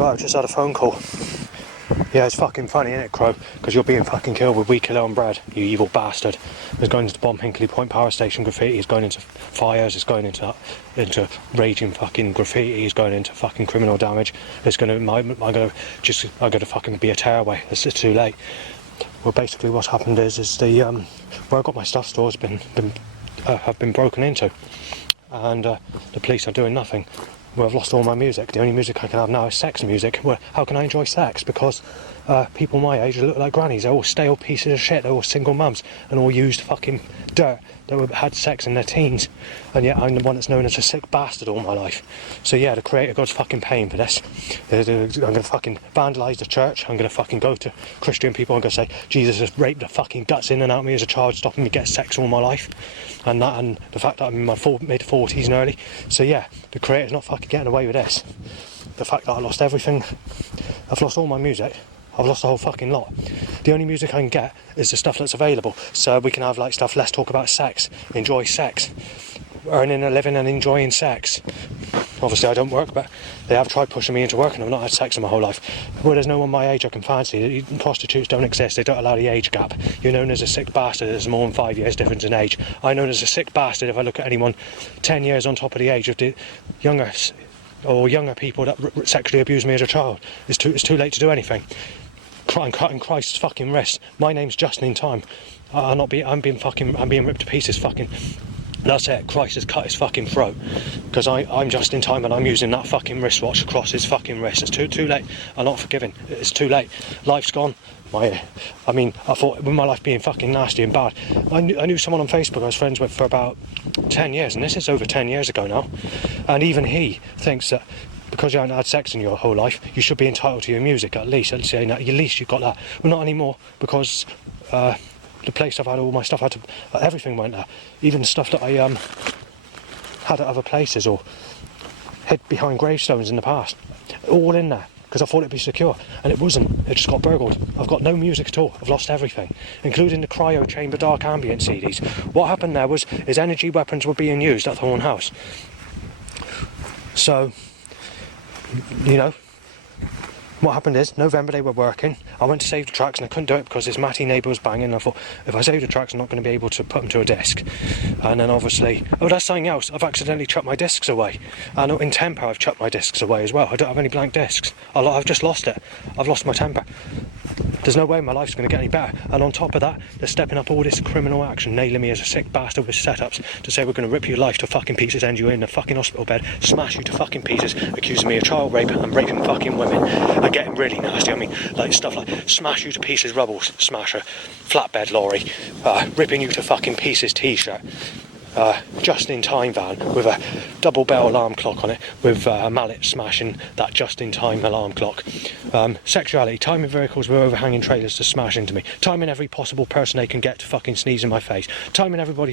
Right, I've just had a phone call. Yeah, it's fucking funny, isn't it, Crow? Because you're being fucking killed with wheat killer on bread, you evil bastard. It's going into bomb Hinkley Point power station graffiti, it's going into fires, it's going into raging fucking graffiti, it's going into fucking criminal damage. It's gonna, I'm gonna fucking be a tearaway. It's just too late. Well, basically what's happened is the where I got my stuff stores have been broken into, and the police are doing nothing. Well, I've lost all my music. The only music I can have now is sex music. Well, how can I enjoy sex? Because people my age look like grannies. They're all stale pieces of shit. They're all single mums and all used fucking dirt that had sex in their teens. And yet I'm the one that's known as a sick bastard all my life. So yeah, the creator God's fucking paying for this. I'm going to fucking vandalise the church. I'm going to fucking go to Christian people. I'm going to say Jesus has raped the fucking guts in and out of me as a child, stopping me get sex all my life. And the fact that I'm in my mid-40s and early. So yeah, the creator's not fucking getting away with this. The fact that I lost everything, I've lost all my music, I've lost the whole fucking lot. The only music I can get is the stuff that's available, so we can have like stuff, let's talk about sex, enjoy sex, earning a living and enjoying sex. Obviously I don't work, but they have tried pushing me into work and I've not had sex in my whole life. Well, there's no one my age I can fancy. Prostitutes don't exist, they don't allow the age gap. You're known as a sick bastard, there's more than 5 years difference in age. I'm known as a sick bastard if I look at anyone 10 years on top of the age of the younger people that sexually abused me as a child. It's too late to do anything. I'm cutting Christ's fucking wrists. My name's Justin in Time. I'm being ripped to pieces fucking. That's it, Christ has cut his fucking throat. Because I'm just in time and I'm using that fucking wristwatch across his fucking wrist. It's too late. I'm not forgiving. It's too late. Life's gone. I thought with my life being fucking nasty and bad. I knew someone on Facebook I was friends with for about 10 years, and this is over 10 years ago now. And even he thinks that because you haven't had sex in your whole life, you should be entitled to your music at least. At least you've got that. Well, not anymore, because the place I've had all my stuff, everything went there. Even the stuff that I had at other places or hid behind gravestones in the past. All in there, because I thought it'd be secure. And it wasn't. It just got burgled. I've got no music at all. I've lost everything, including the Cryo Chamber Dark Ambient CDs. What happened there is energy weapons were being used at Thorne House. So, you know, what happened is, November they were working, I went to save the tracks and I couldn't do it because this Matty neighbour was banging, and I thought, if I save the tracks I'm not going to be able to put them to a disc. And then obviously, oh, that's something else, I've accidentally chucked my discs away. And in temper I've chucked my discs away as well. I don't have any blank discs. I've just lost it. I've lost my temper. There's no way my life's going to get any better. And on top of that, they're stepping up all this criminal action, nailing me as a sick bastard with setups to say we're going to rip your life to fucking pieces, end you in a fucking hospital bed, smash you to fucking pieces, accusing me of child rape and raping fucking women, and getting really nasty. I mean, like stuff like smash you to pieces rubble smasher, flatbed lorry, ripping you to fucking pieces t-shirt. Just-in-time van with a double bell alarm clock on it, with a mallet smashing that just-in-time alarm clock. Sexuality, timing vehicles with overhanging trailers to smash into me, timing every possible person they can get to fucking sneeze in my face, timing everyone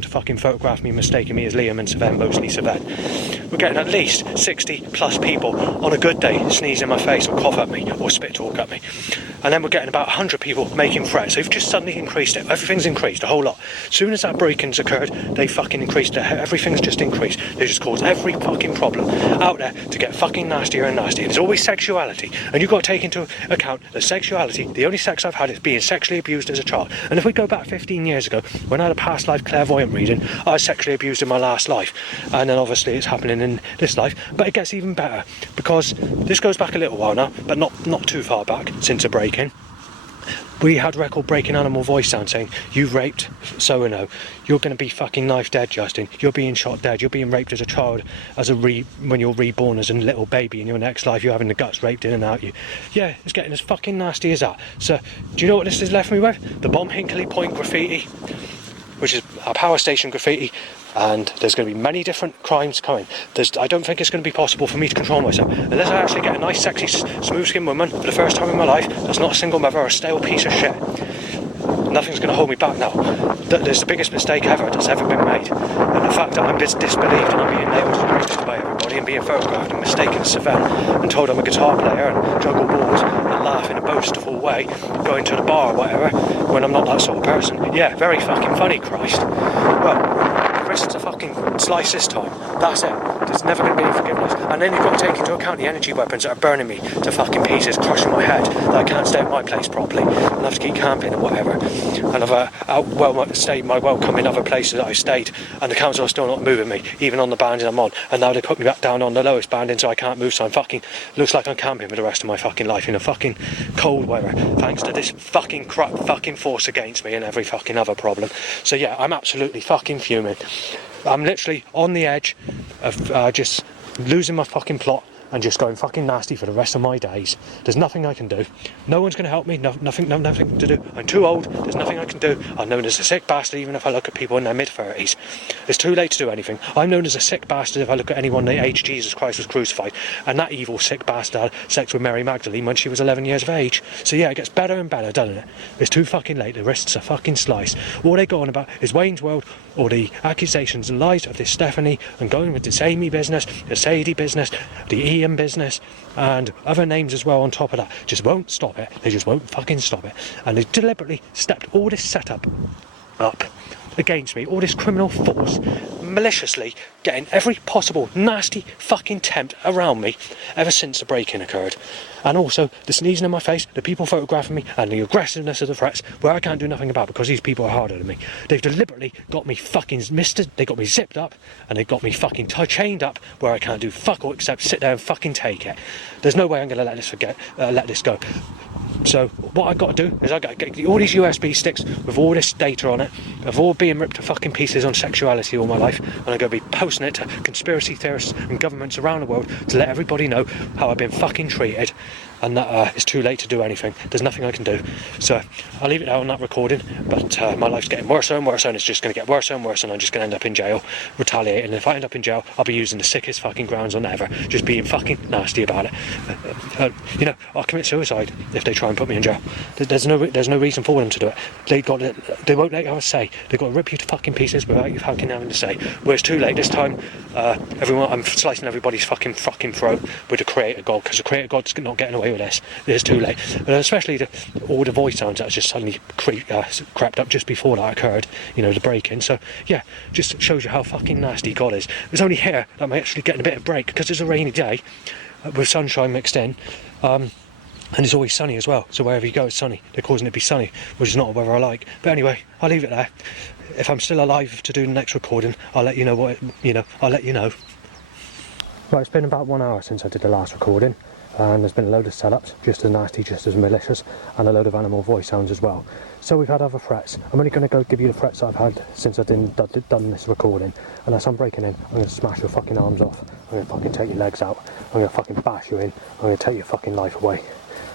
to fucking photograph me, mistaking me as Liam and Savenne, mostly Savenne. We're getting at least 60 plus people on a good day sneeze in my face or cough at me or spit talk at me. And then we're getting about 100 people making threats. So you've just suddenly increased it. Everything's increased, a whole lot. As soon as that break-in's occurred, they fucking increased it. Everything's just increased. They just cause every fucking problem out there to get fucking nastier and nastier. There's always sexuality. And you've got to take into account that sexuality, the only sex I've had is being sexually abused as a child. And if we go back 15 years ago, when I had a past life clairvoyant reading, I was sexually abused in my last life. And then obviously it's happening in this life. But it gets even better, because this goes back a little while now, but not too far back since a break-in. We had record-breaking animal voice sound saying, you raped so-and-so, you're going to be fucking knife dead, Justin, you're being shot dead, you're being raped as a child, when you're reborn as a little baby in your next life, you're having the guts raped in and out you. Yeah, it's getting as fucking nasty as that. So, do you know what this has left me with? The bomb Hinkley Point graffiti, which is a power station graffiti, and there's going to be many different crimes coming. I don't think it's going to be possible for me to control myself unless I actually get a nice, sexy, smooth-skinned woman for the first time in my life that's not a single mother or a stale piece of shit. Nothing's going to hold me back now. There's the biggest mistake ever that's ever been made, and the fact that I'm disbelieved and I'm being labelled as racist by everybody and being photographed and mistaken as Savenne and told I'm a guitar player and juggle balls and laugh in a boastful way, going to the bar or whatever, when I'm not that sort of person. Yeah, very fucking funny, Christ. Well, wrist to fucking slice this time. That's it. there's never going to be any forgiveness. And then you've got to take into account the energy weapons that are burning me to fucking pieces, crushing my head, that I can't stay at my place properly. I'll have to keep camping and whatever. And I've stayed my welcome in other places that I stayed, and the council are still not moving me, even on the banding I'm on. And now they put me back down on the lowest banding, so I can't move, so I'm fucking, looks like I'm camping for the rest of my fucking life in a fucking cold weather, thanks to this fucking crap fucking force against me and every fucking other problem. So yeah, I'm absolutely fucking fuming. I'm literally on the edge of just losing my fucking plot and just going fucking nasty for the rest of my days. There's nothing I can do. No one's going to help me. Nothing to do. I'm too old. There's nothing I can do. I'm known as a sick bastard even if I look at people in their mid-30s. It's too late to do anything. I'm known as a sick bastard if I look at anyone the age Jesus Christ was crucified. And that evil sick bastard had sex with Mary Magdalene when she was 11 years of age. So yeah, it gets better and better, doesn't it? It's too fucking late. The wrists are fucking sliced. All they go on about is Wayne's World, or the accusations and lies of this Stephanie, and going with this Amy business, the Sadie business, the Ian business, and other names as well on top of that. Just won't stop it. They just won't fucking stop it. And they deliberately stepped all this setup up against me, all this criminal force, maliciously getting every possible nasty fucking tempt around me ever since the break-in occurred. And also the sneezing in my face, the people photographing me, and the aggressiveness of the threats, where I can't do nothing about because these people are harder than me. They've deliberately got me fucking they got me zipped up, and they've got me fucking chained up where I can't do fuck all except sit there and fucking take it. There's no way I'm going to let this go. So what I've got to do is I've got to get all these USB sticks with all this data on it, of all being ripped to fucking pieces on sexuality all my life, and I'm going to be posting it to conspiracy theorists and governments around the world to let everybody know how I've been fucking treated, and that it's too late to do anything. There's nothing I can do. So I'll leave it out on that recording, but my life's getting worse and worse, and it's just going to get worse and worse, and I'm just going to end up in jail retaliating. And if I end up in jail, I'll be using the sickest fucking grounds on ever, just being fucking nasty about it. I'll commit suicide if they try and put me in jail. There's no reason for them to do it. They won't let you have a say. They've got to rip you to fucking pieces without you fucking having to say. Well, it's too late this time. I'm slicing everybody's fucking throat with the Creator God, because the Creator God's not getting away with this. It's too late. But especially all the voice sounds that just suddenly crept up just before that occurred, the break-in. So yeah, just shows you how fucking nasty God is. It's only here that I'm actually getting a bit of break, because it's a rainy day with sunshine mixed in. And it's always sunny as well, so wherever you go it's sunny. They're causing it to be sunny, which is not a weather I like. But anyway, I'll leave it there. If I'm still alive to do the next recording, I'll let you know I'll let you know. Right, it's been about 1 hour since I did the last recording, and there's been a load of setups, just as nasty, just as malicious, and a load of animal voice sounds as well. So we've had other threats. I'm only going to go give you the threats that I've had since I've done this recording. Unless I'm breaking in, I'm going to smash your fucking arms off. I'm going to fucking take your legs out. I'm going to fucking bash you in. I'm going to take your fucking life away.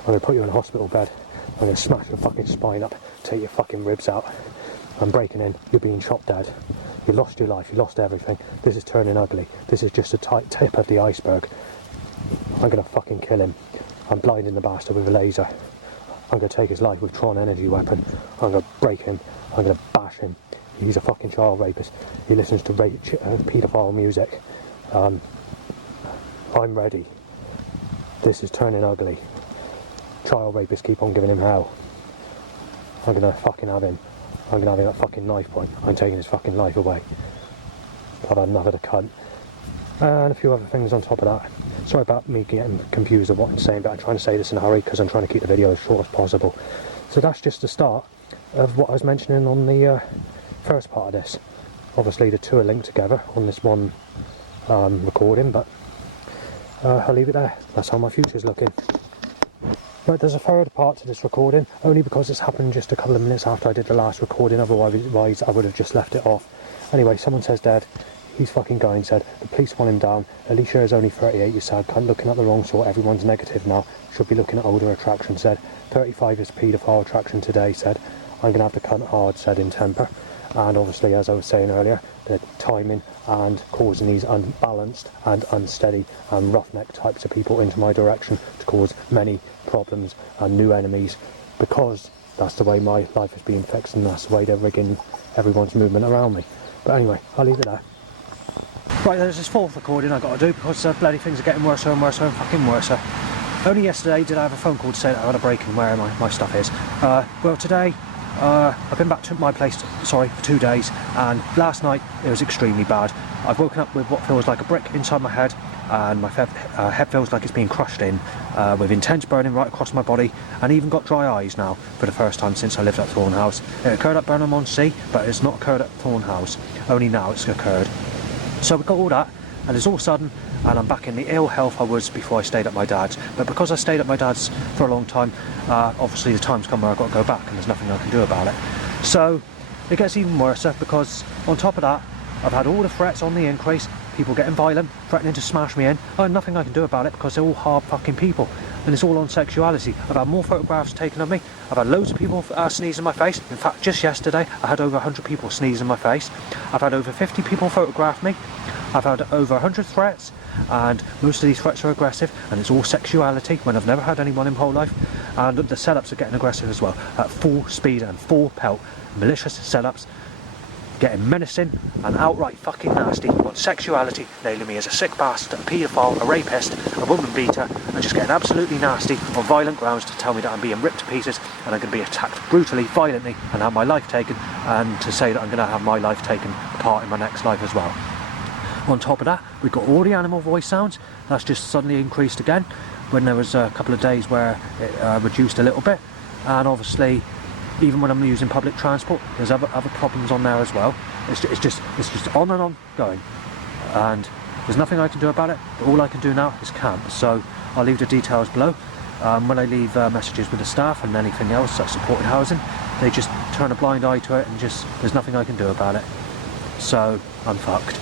I'm going to put you in a hospital bed. I'm going to smash your fucking spine up, take your fucking ribs out. I'm breaking in, you're being shot dead. You lost your life, you lost everything. This is turning ugly. This is just a tip of the iceberg. I'm going to fucking kill him. I'm blinding the bastard with a laser. I'm going to take his life with THORNE energy weapon. I'm going to break him. I'm going to bash him. He's a fucking child rapist. He listens to paedophile music. I'm ready. This is turning ugly. Child rapists keep on giving him hell. I'm gonna fucking have him. I'm gonna have him at fucking knife point. I'm taking his fucking life away. I've had enough of the cunt. And a few other things on top of that. Sorry about me getting confused of what I'm saying, but I'm trying to say this in a hurry because I'm trying to keep the video as short as possible. So that's just the start of what I was mentioning on the first part of this. Obviously the two are linked together on this one recording, but I'll leave it there. That's how my future's looking. But there's a third part to this recording, only because it's happened just a couple of minutes after I did the last recording, otherwise I would have just left it off. Anyway, someone says dead. He's fucking going, said. The police want him down. Alicia is only 38, you said. Cunt looking at the wrong sort. Everyone's negative now. Should be looking at older attraction, said. 35 is paedophile attraction today, said. I'm going to have to cunt hard, said in temper. And obviously, as I was saying earlier, the timing and causing these unbalanced and unsteady and roughneck types of people into my direction to cause many problems and new enemies, because that's the way my life is being fixed and that's the way they're rigging everyone's movement around me. But anyway, I'll leave it there. Right, there's this fourth recording I've got to do because bloody things are getting worse and worse and fucking worse. Only yesterday did I have a phone call to say that I had a break in where my stuff is. Well, today I've been back to my place, for 2 days, and last night it was extremely bad. I've woken up with what feels like a brick inside my head, and my head feels like it's being crushed in, with intense burning right across my body, and even got dry eyes now for the first time since I lived at Thorne House. It occurred at Burnham-on-Sea, but it's not occurred at Thorne House. Only now it's occurred. So we got all that, and it's all sudden, and I'm back in the ill health I was before I stayed at my dad's. But because I stayed at my dad's for a long time, obviously the time's come where I've got to go back, and there's nothing I can do about it. So it gets even worse, because on top of that, I've had all the threats on the increase, people getting violent, threatening to smash me in. Nothing I can do about it because they're all hard fucking people, and it's all on sexuality. I've had more photographs taken of me. I've had loads of people sneeze in my face. In fact, just yesterday I had over 100 people sneeze in my face. I've had over 50 people photograph me. I've had over 100 threats, and most of these threats are aggressive, and it's all sexuality when I've never had anyone in my whole life. And the setups are getting aggressive as well, at full speed and full pelt. Malicious setups, getting menacing and outright fucking nasty on sexuality, nailing me as a sick bastard, a paedophile, a rapist, a woman beater, and just getting absolutely nasty on violent grounds to tell me that I'm being ripped to pieces and I'm going to be attacked brutally, violently, and have my life taken, and to say that I'm going to have my life taken apart in my next life as well. On top of that, we've got all the animal voice sounds. That's just suddenly increased again, when there was a couple of days where it reduced a little bit, and obviously even when I'm using public transport, there's other problems on there as well. It's just on and on going, and there's nothing I can do about it. But all I can do now is camp. So I'll leave the details below. When I leave messages with the staff and anything else, like supported housing, they just turn a blind eye to it, and just there's nothing I can do about it. So I'm fucked.